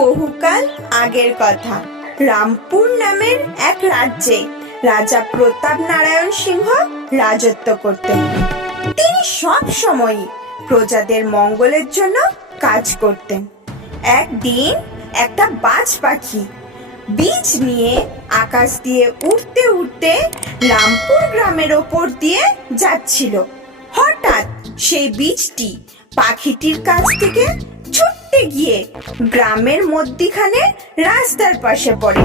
বহুকাল আগের কথা। রামপুর নামের এক রাজ্যে রাজা প্রতাপ নারায়ণ সিংহ রাজত্ব করতেন। তিনি সব সময় প্রজাদের মঙ্গলের জন্য কাজ করতেন। একদিন একটা বাজ পাখি বীজ নিয়ে আকাশ দিয়ে উড়তে উড়তে রামপুর গ্রামের ওপর দিয়ে যাচ্ছিল। হঠাৎ সেই বীজটি পাখিটির কাছ থেকে ছুটতে গিয়ে গ্রামের মধ্যিখানে রাস্তার পাশে পড়ে।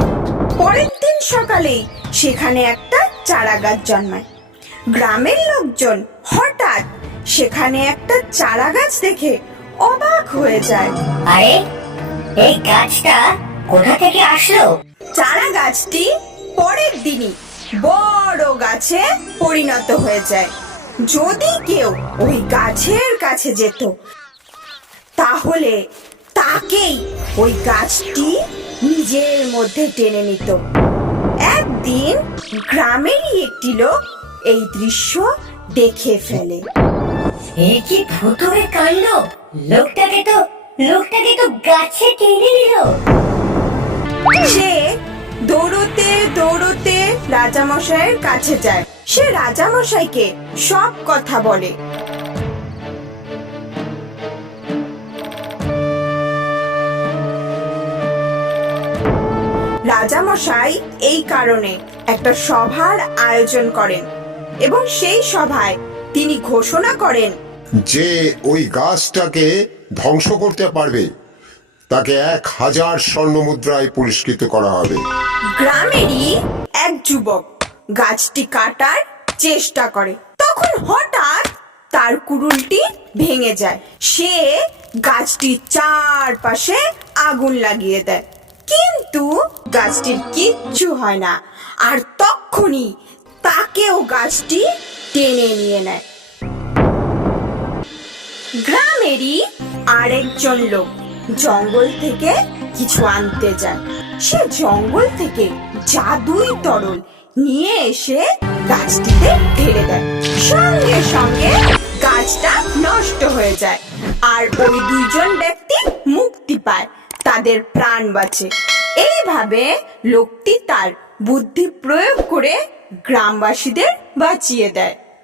পরের দিন সকালেই সেখানে একটা চারা গাছ জন্মায়। গ্রামের লোকজন হঠাৎ সেখানে একটা চারা গাছ দেখে অবাক হয়ে যায়। আরে, এই গাছটা কোথা থেকে আসলো? চারা গাছটি পরের দিনই বড় গাছে পরিণত হয়ে যায়। যদি কেউ ওই গাছের কাছে যেত তাহলে তাকেই ওই গাছটি নিজের মধ্যে টেনে নিত। একদিন গ্রামেরই একটি লোক এই দৃশ্য দেখে ফেলে। এই কি ভুতুড়ে কাণ্ড! লোকটাকে তো গাছে টেনে নিল। সে দৌড়তে দৌড়তে রাজামশাইয়ের কাছে যায়। সে রাজামশাইকে সব কথা বলে। রাজামশাই এই কারণে একটা সভার আয়োজন করেন এবং সেই সভায় তিনি ঘোষণা করেন যে ওই গাছটাকে ধ্বংস করতে পারবে তাকে 1000 স্বর্ণ মুদ্রায় পুরস্কৃত করা হবে। গ্রামেরই এক যুবক গাছটি কাটার চেষ্টা করে। তখন হঠাৎ তার কুড়ুলটি ভেঙে যায়। সে গাছটির চারপাশে আগুন লাগিয়ে দেয়, কিন্তু গাছটির কিচ্ছু হয় না। আর তখনই তাকেও গাছটি টেনে নিয়ে নেয়। গ্রামেরই আরেকজন লোক জঙ্গল থেকে কিছু আনতে যায়। সে জঙ্গল থেকে জাদুই তরল নিয়ে এসে গাছটিতে ঢেলে দেয়। সঙ্গে সঙ্গে গাছটা নষ্ট হয়ে যায় আর ওই দুইজন ব্যক্তি মুক্তি পায়, তাদের প্রাণ বাঁচে। এইভাবে লোকটি তার বুদ্ধি প্রয়োগ করে গ্রামবাসীদের বাঁচিয়ে দেয়।